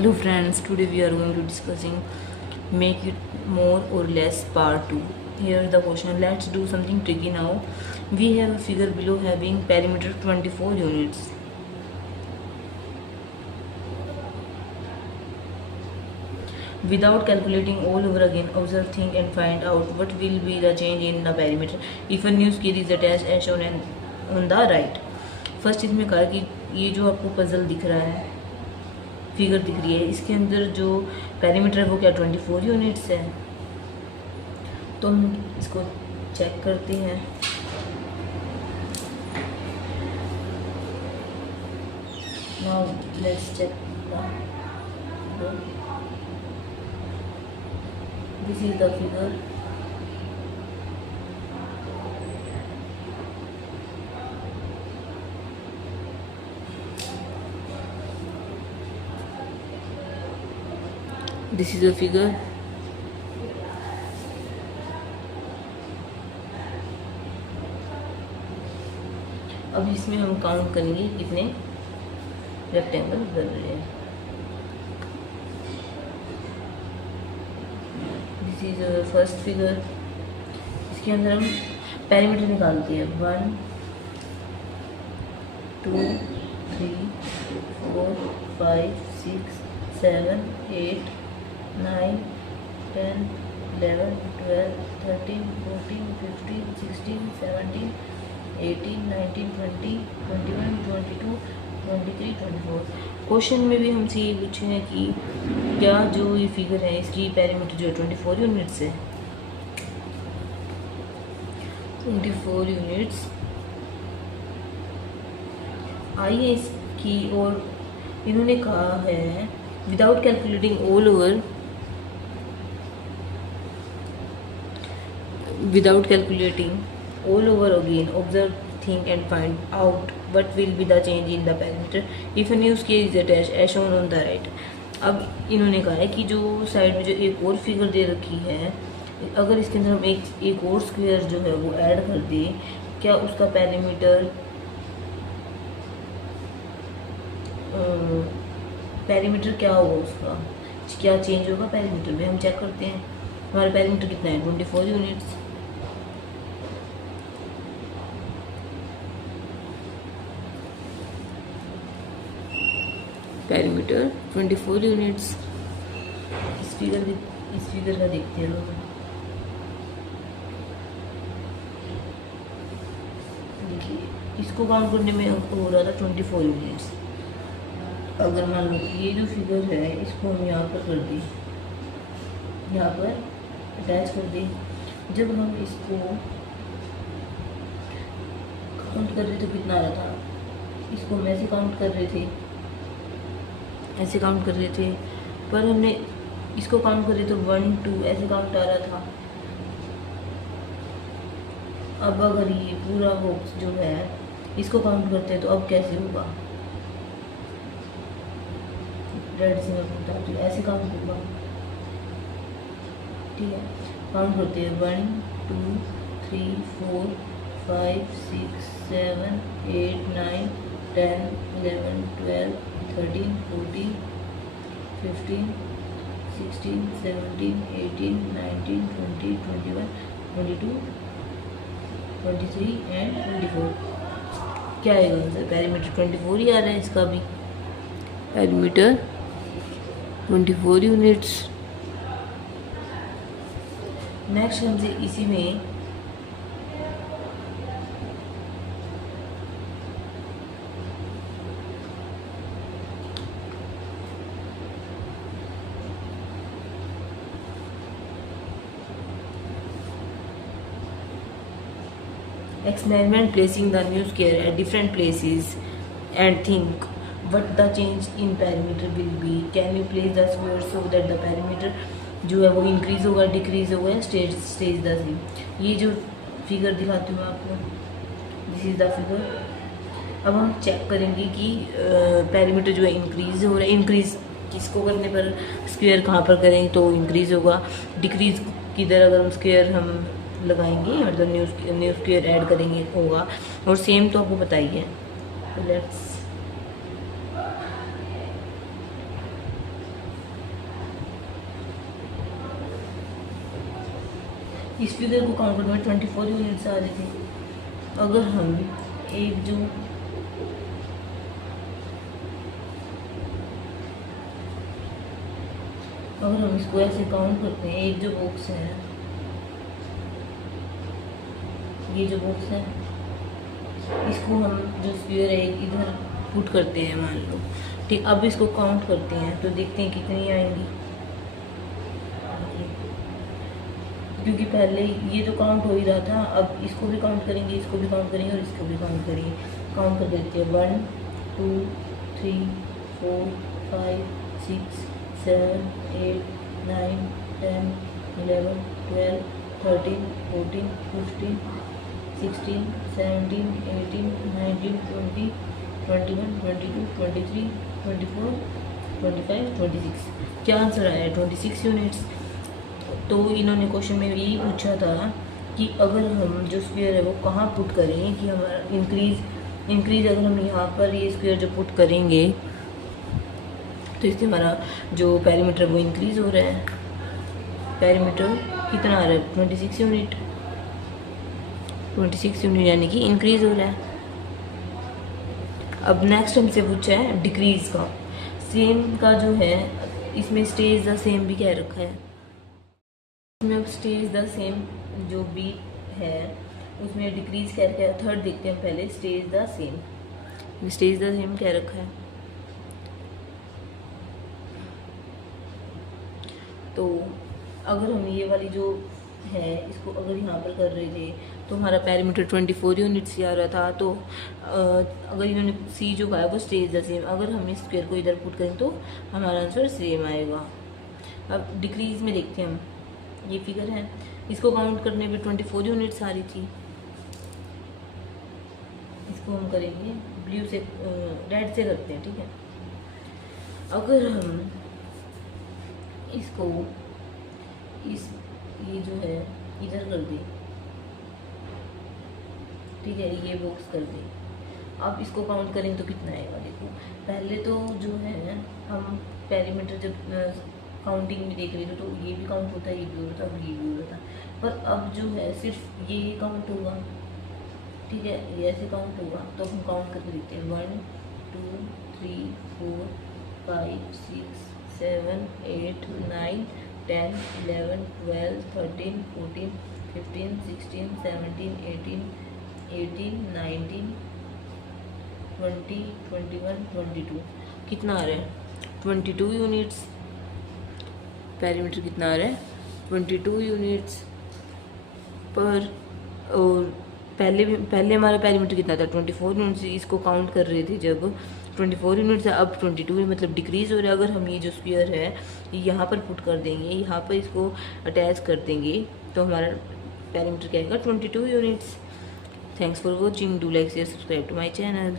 Hello friends, today we are going to discussing make it more or less part 2. Here is the question. Let's do something tricky now. We have a figure below having perimeter 24 units. Without calculating all over again, observe, think and find out what will be the change in the perimeter if a new scale is attached as shown on the right. First इसमें कहा कि ये जो आपको puzzle दिख रहा है, figure दिख रही है, इसके अंदर जो पेरीमीटर है वो क्या 24 यूनिट्स है। तो हम इसको चेक करते हैं। Now let's check this is the figure. This is a figure. अब इसमें हम काउंट करेंगे कितने रेक्टेंगल बन रहे हैं। This is first figure. इसके अंदर हम पेरीमीटर निकालते हैं 1 2 3 4 5 6 7 8 9 10 11 12 13 14 15 16 17 18 19 20 21 22 23 24। क्वेश्चन में भी हमसे ये पूछे हैं कि क्या जो ये फिगर है इसकी पेरीमीटर जो है 24 यूनिट्स है। 24 यूनिट्स। आइए इसकी और इन्होंने कहा है without calculating all over, without calculating all over again, observe, think and find out what will be the change in the perimeter if a new scale is attached as shown on the right. अब इन्होंने कहा है कि जो side में जो एक और फिगर दे रखी है, अगर इसके अंदर हम एक और स्क्वायर जो है वो ऐड कर दें, क्या उसका पेरीमीटर क्या होगा, उसका क्या चेंज होगा पेरीमीटर में। हम चेक करते हैं हमारा पेरीमीटर कितना है 24 यूनिट्स। Perimeter 24 units. इस फिगर का देखते हैं लोग। देखिए इसको काउंट करने में हमको हो रहा था 24 यूनिट्स। अगर मान लो ये जो फिगर है इसको हम यहाँ पर कर दें, यहाँ पर अटैच कर दें। जब हम इसको काउंट कर रहे थे कितना आ रहा था, इसको हम ऐसे काउंट कर रहे थे, ऐसे काउंट कर रहे थे, पर हमने इसको काउंट कर रहे तो 1 2 ऐसे काउंट आ रहा था। अब अगर ये पूरा बॉक्स जो है इसको काउंट करते हैं तो अब कैसे होगा, रेड से मैं बताती हूँ, ऐसे काउंट होगा। ठीक है, काउंट करते हैं 1 2 3 4 5 6 7 8 9 10 11 12 13 14 15 16 17 18 19 20 21 22 23 एंड 24। क्या आएगा आंसर, पेरीमीटर 24 ही आ रहा है इसका भी, पेरीमीटर 24 यूनिट्स। नेक्स्ट हमसे इसी में experiment placing the new square at different places and think what the change in perimeter will be. Can you place the square so that the perimeter जो है वो इंक्रीज होगा, डिक्रीज होगा या stage the same. ये जो figure दिखाती हूँ मैं आपको, दिस इज द फिगर। अब हम चेक करेंगे कि पेरीमीटर जो है इंक्रीज हो रहा है। इंक्रीज किसको करने पर, स्क्वायर कहाँ पर करेंगे तो इंक्रीज होगा। डिक्रीज किधर, अगर हम स्क्वायर हम लगाएंगे मतलब न्यू स्क्वायर ऐड करेंगे होगा। और सेम तो आपको बताइए। लेट्स इस फिगर को काउंट करने में 24 यूनिट्स आ रही थी। अगर हम एक जो अगर हम इसको ऐसे काउंट करते हैं, एक जो बॉक्स है, ये जो बॉक्स है, इसको हम जो स्फीयर है इधर पुट करते हैं मान लो, ठीक। अब इसको काउंट करते हैं तो देखते हैं कितनी आएंगी, क्योंकि पहले ये तो काउंट हो ही रहा था, अब इसको भी काउंट करेंगे, इसको भी काउंट करेंगे और इसको भी काउंट करेंगे। काउंट कर देते हैं 1 2 3 4 5 6 7 8 9 10 11 12 13 14 15 16 17 18 19 20 21 22 23 24 25 26। क्या आंसर आया है? 26 यूनिट्स। तो इन्होंने क्वेश्चन में यही पूछा था कि अगर हम जो स्क्वायर है वो कहाँ पुट करें कि हमारा इंक्रीज अगर हम यहाँ पर ये स्क्वायर जो पुट करेंगे तो इससे हमारा जो पेरीमीटर वो इंक्रीज हो रहा है। पेरीमीटर कितना आ रहा है? 26 यूनिट। 26 यूनिट यानी कि इंक्रीज हो रहा है। अब नेक्स्ट हमसे पूछा है डिक्रीज का। सेम का जो है इसमें स्टेज द सेम भी कह रखा है। इसमें अब स्टेज द सेम जो बी है उसमें डिक्रीज कह रखा है। थर्ड देखते हैं पहले, stage the same. Stage the same कह रखा है तो अगर हम ये वाली जो है इसको अगर यहाँ पर कर रहे थे तो हमारा पेरीमीटर 24 यूनिट्स आ रहा था। तो अगर इन्होंने सी जो कहा है वो स्टेज द सेम, अगर हम इस स्क्वायर को इधर पुट करें तो हमारा आंसर सेम आएगा। अब डिक्रीज में देखते हैं हम, ये फिगर है, इसको काउंट करने पे 24 यूनिट्स आ रही थी। इसको हम करेंगे ब्लू से, रेड से करते हैं, ठीक है। अगर हम इसको ये जो है इधर कर दें, ठीक है, ये बॉक्स कर दें। अब इसको काउंट करें तो कितना आएगा? देखो पहले तो जो है हम पेरीमीटर जब काउंटिंग में देख रहे थे तो ये भी काउंट होता है, ये भी होता है, अब ये भी होता है, पर अब जो है सिर्फ ये काउंट होगा, ठीक है, ये ऐसे काउंट होगा। तो हम काउंट करके देखते हैं 1 2 3 4 5 6 7 8 9 10 11 12 13 14 15 16 17 18 19 20 21 22। कितना आ रहा है? 22 यूनिट्स। पेरीमीटर कितना आ रहा है? 22 यूनिट्स पर। और पहले हमारा पेरीमीटर कितना था? 24 यूनिट्स। इसको काउंट कर रहे थे जब 24 यूनिट्स है, अब 22 मतलब डिक्रीज हो रहा है। अगर हम ये जो स्क्वायर है यहाँ पर पुट कर देंगे, यहाँ पर इसको अटैच कर देंगे तो हमारा पेरीमीटर क्या आएगा? 22 units. Thanks for watching, do like share subscribe to my channel.